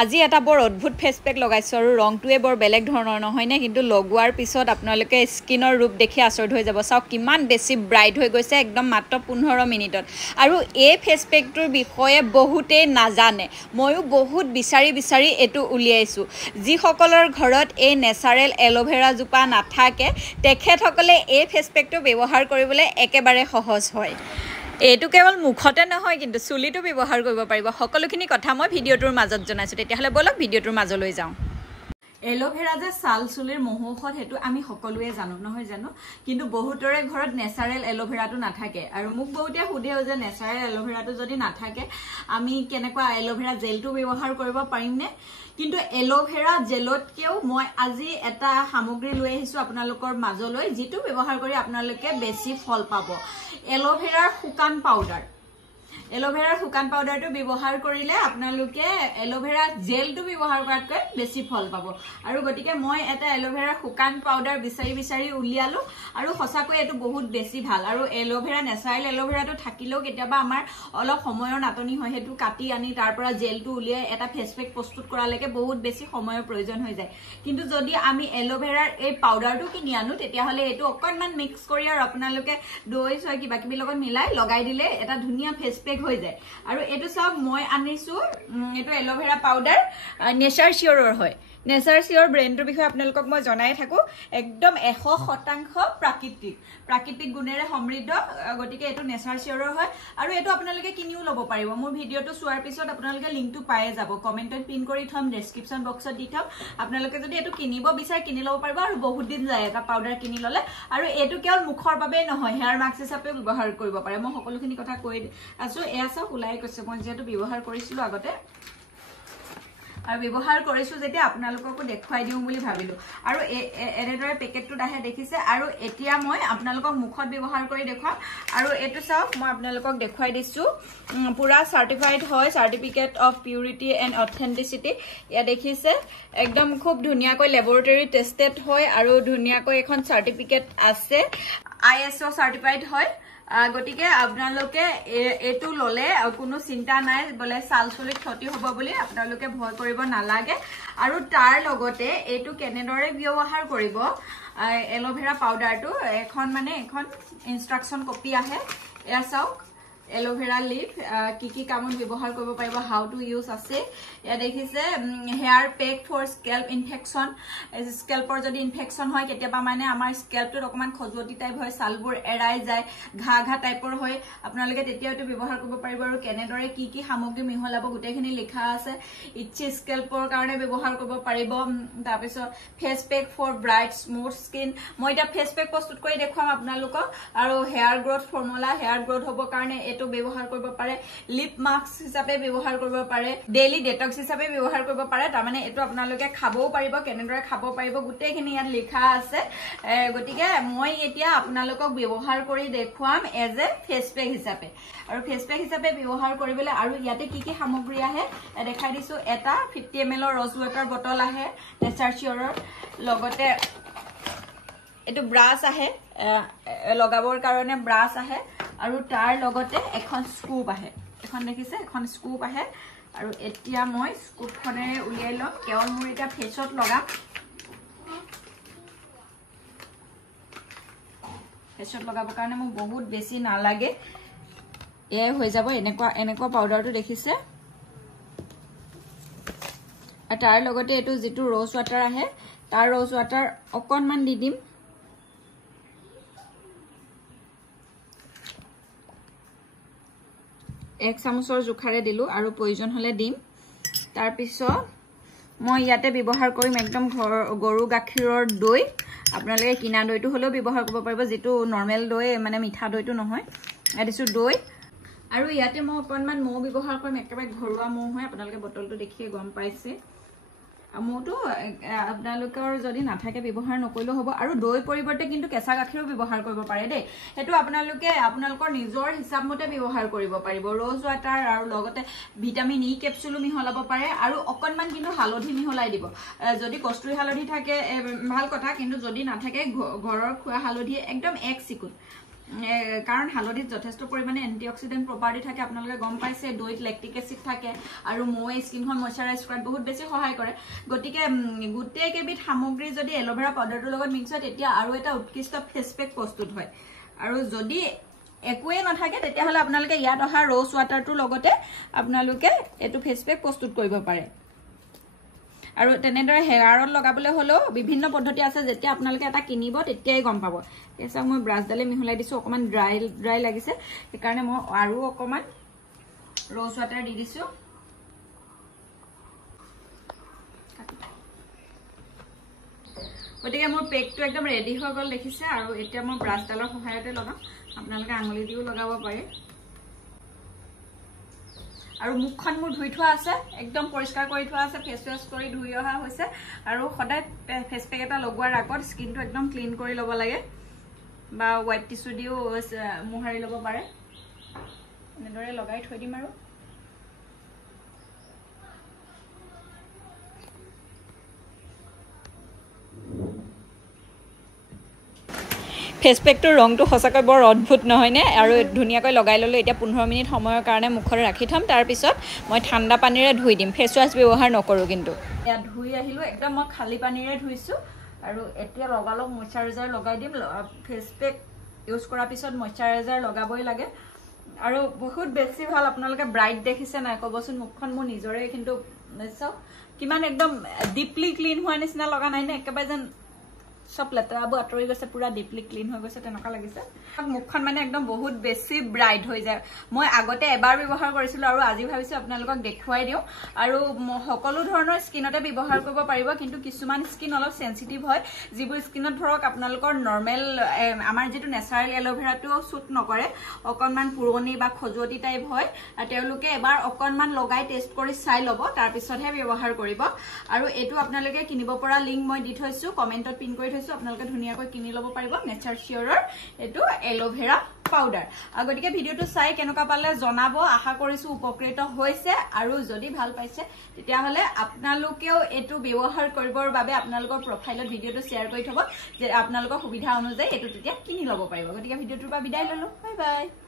আজি এটা বৰ অদ্ভুত ফেস পেক লগাইছো আৰু ৰংটোৱে বৰ বেলেগ ধৰণৰ নহয় নে কিন্তু লগোৱাৰ পিছত আপোনালোকে স্কিনৰ ৰূপ দেখি আচৰিত হৈ যাব চাওক কিমান বেছি ব্ৰাইট হৈ গৈছে একদম মাত্ৰ 15 মিনিটত আৰু এই ফেস পেকটোৰ বিষয়ে বহুতেই নাজানে ময়ো বহুত বিচাৰি এটো উলিয়াইছো যি সকলৰ ঘৰত এই নেচাৰেল এলোভেৰা জোপা নাথাকে তেখেতসকলে এই ফেস পেকটো ব্যৱহাৰ কৰিবলৈ একেবাৰে সহজ হয় এটো কেৱল মুখতে নহয় কিন্তু চুলিটো ব্যৱহাৰ কৰিব পাৰিব সকলোখিনি কথা মই ভিডিওটোৰ মাজত জনাইছো তেতিয়াহলে বলক ভিডিওটোৰ মাজলৈ যাওঁ এলোভেৰা যে সাল চুলিৰ মহৌষধ হেতু আমি সকলোৱে জানো নহয় জানো কিন্তু বহুতৰে ঘৰত নেচাৰেল এলোভেৰাটো নাথাকে আৰু মোক বহুতে সুধেও যে নেচাৰেল এলোভেৰাটো যদি নাথাকে আমি কেনেকুৱা এলোভেৰা জেলটো ব্যৱহাৰ কৰিব পাৰিমনে কিন্তু এলোভেৰা জেলতকেও মই আজি এটা সামগ্ৰী লৈ আহিছো আপোনালোকৰ মাজলৈ যেটো ব্যৱহাৰ কৰি আপোনালোকে বেছি ফল পাব এলোভেৰাৰ শুকান পাউডাৰ এলোভেৰাৰ শুকান পাউডাৰটো ব্যৱহাৰ কৰিলে আপোনালোকে এলোভেৰা জেলটো ব্যৱহাৰ কৰাতকৈ বেছি ফল পাব আৰু গটিকে মই এটা এলোভেৰাৰ শুকান পাউডাৰ বিচাৰি উলিয়ালো আৰু হসাকৈ এটো বহুত বেছি ভাল আৰু এলোভেৰা নেচাৰেল এলোভেৰাটো থাকিলেও কেতিয়াবা আমাৰ অলপ সময়ৰ নাটনি হয় হেতু কাটি আনি তাৰ পৰা জেলটো উলিয়াই এটা ফেস পেক প্ৰস্তুত কৰালৈকে বহুত বেছি সময়ৰ প্ৰয়োজন হৈ যায় কিন্তু যদি আমি এলোভেৰাৰ এই পাউডাৰটো কিনি আনো তেতিয়া হলে এটো অকনমান মিক্স কৰি আৰু আপোনালোকে দৈ ছয় কিবা কিবি লগত মিলাই লগাই দিলে এটা ধুনিয়া ফেস পেক হৈ যায় আৰু এটো চাওক মই আনিছো এটো এলোভেৰা পাউডাৰ নেচাৰ শিওৰৰ হয় নেচাৰ শিওৰ ব্ৰেণ্ডৰ বিষয়ে আপোনালোকক মই জনাই থাকো একদম 100% প্ৰাকৃতিক গুণেৰে সমৃদ্ধ গটিকে এটো নেচাৰ শিওৰৰ হয় আৰু এটো আপোনালোকে কিনিও লব পাৰিব মোৰ ভিডিওটো চোৱাৰ পিছত আপোনালোকে লিংকটো পায়ে যাব কমেন্টত পিন কৰি থম ডেসক্ৰিপচন বক্সত দি থম আপোনালোকে যদি এটো কিনিব বিচাৰে কিনি লব পাৰিব আৰু বহুত দিন যায় এটা পাউডাৰ কিনি ললে আৰু এটো কেৱল মুখৰ বাবে নহয় হেয়াৰ মাস্ক হিচাপে ব্যৱহাৰ কৰিব পাৰে মই সকলোখিনি কথা কৈ আছো এয়া চাওক উলাই কৈছে মই যেটো ব্যৱহাৰ কৰিছিলো আগতে আৰু ব্যৱহাৰ কৰিছো যেতে আপোনালোককো দেখুৱাই দিও বুলি ভাবিলো আৰু এনেদৰে পেকেটটো আহে দেখিছে আৰু এতিয়া মই আপোনালোকক মুখত ব্যৱহাৰ কৰি দেখুৱাম আৰু এটো চাওক মই আপোনালোকক দেখুৱাই দিছো পুৰা সাৰ্টিফাইড হয় সাৰ্টিফিকেট অফ পিউৰিটি এণ্ড অথেন্টিচিটি ইয়া দেখিছে একদম খুব ধুনিয়াকৈ ল্যাবৰেটৰী টেস্টেড হয় আৰু ধুনিয়াকৈ এখন সাৰ্টিফিকেট আছে ISO সাৰ্টিফাইড হয় গটিকে আপোনালোকে এটো ললে কোনো চিন্তা নাই বলে সালচলিত ক্ষতি হ'ব বুলি আপোনালোকে ভয় কৰিব নালাগে আৰু তাৰ লগতে এটো কেনেদৰে ব্যৱহাৰ কৰিব এলোভেৰা পাউডাৰটো এখন ইনস্ট্ৰাকচন কপি আহে এয়া চাওক এলোভেৰা লিফ কি কামত ব্যৱহাৰ কৰিব পাৰিব হাউ টু ইউজ আছে ইয়া দেখিছে hair pack for scalp infection স্কেল্পৰ যদি ইনফেকশন হয় কেতিয়াবা আমাৰ স্কেল্পটো অকমান খজুৱতি টাইপ হয় সালবোৰ এৰাই যায় ঘা টাইপৰ হয় আপোনালোকে তেতিয়া এটো ব্যৱহাৰ কৰিব পাৰিব আৰু কেনেদৰে কি সামগ্ৰী মিহলাব গুটেখিনি লিখা আছে ইচ্ছি স্কেল্পৰ কাৰণে ব্যৱহাৰ কৰিব পাৰিব তাৰ পিছত face pack for bright smooth skin মই এটা ফেস পেক প্ৰস্তুত কৰি দেখুৱাম আপোনালোকক আৰু hair growth formula hair growth হ'ব কাৰণে এটো ব্যৱহাৰ কৰিব পাৰে লিপ মাস্ক হিচাপে ব্যৱহাৰ কৰিব পাৰে ডেইলি ডেটক্স হিচাপে ব্যৱহাৰ কৰিব পাৰে তাৰ মানে এটো আপোনালোকে খাবও পাৰিব কেনেদৰে খাব পাৰিব গুটেখিনি ইয়াত লিখা আছে গটিকে মই এতিয়া আপোনালোকক ব্যৱহাৰ কৰি দেখুৱাম এজ এ ফেস পেক হিচাপে আৰু ফেস পেক হিচাপে ব্যৱহাৰ কৰিবলৈ আৰু ইয়াতে কি সামগ্ৰী আহে দেখাই দিছো এটা 50 ml ৰজ ৱাটাৰ বটল আহে নেচাৰ শিওৰৰ লগতে এটো ব্ৰাছ আহে লগাবৰ কাৰণে ব্ৰাছ আহে আৰু তাৰ লগতে এখন স্কুপ আহে এখন দেখিছে এখন স্কুপ আহে আৰু এতিয়া মই স্কুপখনেৰে উলিয়াই লম কেৱল মোৰ এটা ফেচত লগাম ফেচত লগাবৰ কাৰণে মোক বহুত বেছি নালাগে এই হৈ যাব এনেকুৱা পাউডাৰটো দেখিছে আৰু তাৰ লগতে এটো যেটো ৰজ ৱাটাৰ আহে তাৰ ৰজ ৱাটাৰ অকনমান দি দিম এক চামুচৰ জুখাৰে দিলো আৰু প্ৰয়োজন হলে দিম তাৰ পিছত মই ইয়াতে ব্যৱহাৰ কৰিম একদম গৰু গাখীৰৰ দৈ আপোনালোকে কিনা দৈটো হলেও ব্যৱহাৰ কৰিব পাৰিব যেটো নৰমাল দৈ মিঠা দৈটো নহয় এদিছো দৈ আৰু ইয়াতে মই অকনমান মৌ ব্যৱহাৰ কৰিম একেবাৰে ঘৰুৱা মৌ হয় আপোনালোকে বটলটো দেখিয়ে গম পাইছে মৌটো আপোনালোকৰ যদি নাথাকে ব্যৱহাৰ নকৰিলেও হ'ব আৰু দৈ পৰিৱৰ্তে কিন্তু কেঁচা গাখীৰো ব্যৱহাৰ কৰিব পাৰে দেই হেতু আপোনালোকে আপোনালোকৰ নিজৰ হিচাপ মতে ব্যৱহাৰ কৰিব পাৰিব ৰজ ৱাটাৰ আৰু লগতে ভিটামিন ই কেপচুলো মিহলাব পাৰে আৰু অকনমান কিন্তু হালধি মিহলাই দিব যদি কষ্টুৰি হালধি থাকে ভাল কথা কিন্তু যদি নাথাকে ঘৰৰ খোৱা হালধি একদম এক চিকুট কাৰণ হালধিত যথেষ্ট পৰিমাণে এন্টিঅক্সিডেন্ট প্ৰপাৰ্টি থাকে আপোনালোকে গম পাইছে দৈত লেক্টিক এসিড থাকে আৰু ময়ে স্কিনখন ময়শ্চাৰাইজ কৰাত বহুত বেছি সহায় কৰে গতিকে গুটেই কেবিধ সামগ্ৰী যদি এলোভেৰা পাউডাৰটোৰ লগত মিক্স হয় তেতিয়া আৰু এটা উৎকৃষ্ট ফেচ পেক প্ৰস্তুত হয় আৰু যদি একোৱে নাথাকে তেতিয়াহলে আপোনালোকে ইয়াত অহা ৰ'জ ৱাটাৰটোৰ লগতে আপোনালোকে এটো ফেচ পেক প্ৰস্তুত কৰিব পাৰে আৰু তেনেদৰে হেয়াৰত লগাবলৈ হলো বিভিন্ন পদ্ধতি আছে যেতিয়া আপোনালোকে এটা কিনিব তেতিয়াই গম পাব এসা মই ব্ৰাছডালে মিহলাই দিছো অকমান ড্ৰাই লাগিছে এই কাৰণে মই আৰু অকমান ৰ'জ ৱাটাৰ দি দিছো গতিকে মোৰ পেকটো একদম ৰেডি হৈ গল দেখিছে আৰু এতিয়া মই ব্ৰাছডালৰ সহায়তে লগাম আপোনালোকে আঙুলি দিও লগাব পাৰে আৰু মুখখন মোৰ ধুই থোৱা আছে একদম পৰিষ্কাৰ কৰি থোৱা আছে ফেস ওয়াশ কৰি ধুই অহা হৈছে আৰু সদায় ফেস পেক এটা লগোৱাৰ আগত স্কিনটো একদম ক্লিন কৰি ল'ব লাগে বা হোৱাইট টিস্যু দিও মোহাৰি ল'ব পাৰে এনেদৰে লগাই থৈ দিম আৰু ফেস পেকটোৰ ৰংটো সঁচাকৈ বৰ অদ্ভুত নহয়নে আৰু ধুনীয়াকৈ লগাই ললো এতিয়া 15 মিনিট সময়ৰ কাৰণে মুখত ৰাখি থম তাৰ পিছত মই ঠাণ্ডা পানীৰে ধুই দিম ফেস ওয়াশ ব্যৱহাৰ নকৰো কিন্তু ইয়া ধুই আহিলো একদম মই খালি পানীৰে ধুইছো আৰু এতিয়া লগালক ময়শ্চাৰাইজাৰ লগাই দিম ফেস পেক ইউজ কৰাৰ পিছত ময়শ্চাৰাইজাৰ লগাবই লাগে আৰু বহুত বেছি ভাল আপোনালোকে ব্ৰাইট দেখিছে নাই কবচোন মুখখন মোৰ নিজৰে কিন্তু চাও কিমান একদম ডিপলি ক্লিন হোৱা নিচিনা লগা নাই নে একেবাৰে যেন সব লেতেৰাবোৰ আঁতৰি গৈছে পুৰা ডিপলি ক্লিন হৈ গৈছে তেনেকা লাগিছে মুখখন মানে একদম বহুত বেছি ব্ৰাইট হৈ যায় মই আগতে এবাৰ ব্যৱহাৰ কৰিছিলো আৰু আজি ভাবিছো আপোনালোকক দেখুৱাই দিও আৰু সকলো ধৰণৰ স্কিনতে ব্যৱহাৰ কৰিব পাৰিব কিন্তু কিছুমান স্কিন অলপ সেনসিটিভ হয় যিবোৰ স্কিনত ধৰক আপোনালোকৰ নৰমাল আমাৰ যেটো ন্যাচাৰাল এলোভেৰাটো সুট নকৰে অকনমান পুৰণি বা খজুৱতি টাইপ হয় তেওঁলোকে এবাৰ অকনমান লগাই টেষ্ট কৰি চাই লব তাৰ পিছতহে ব্যৱহাৰ কৰিব আৰু এটো আপোনালোকে কিনিব পৰা লিংক মই দি থৈছো কমেন্টত পিন কৰি আপোনালোকে ধুনীয়াকৈ কিনি লব পাৰিব নেচাৰ শিওৰৰ এটো এলোভেৰা পাউডাৰ আগতিকে ভিডিওটো চাই কেনেকা পালে জনাব আশা কৰিছো উপকৃত হৈছে আৰু যদি ভাল পাইছে তেতিয়া হলে আপোনালোকেও এটো ব্যৱহাৰ কৰিবৰ বাবে আপোনালোকৰ প্ৰফাইলত ভিডিওটো শেয়াৰ কৰি থব যে আপোনালোকৰ সুবিধা অনুযায়ী এটো তেতিয়া কিনি লব পাৰিব গতিকে ভিডিওটোৰ পৰা বিদায় ললো বাই বাই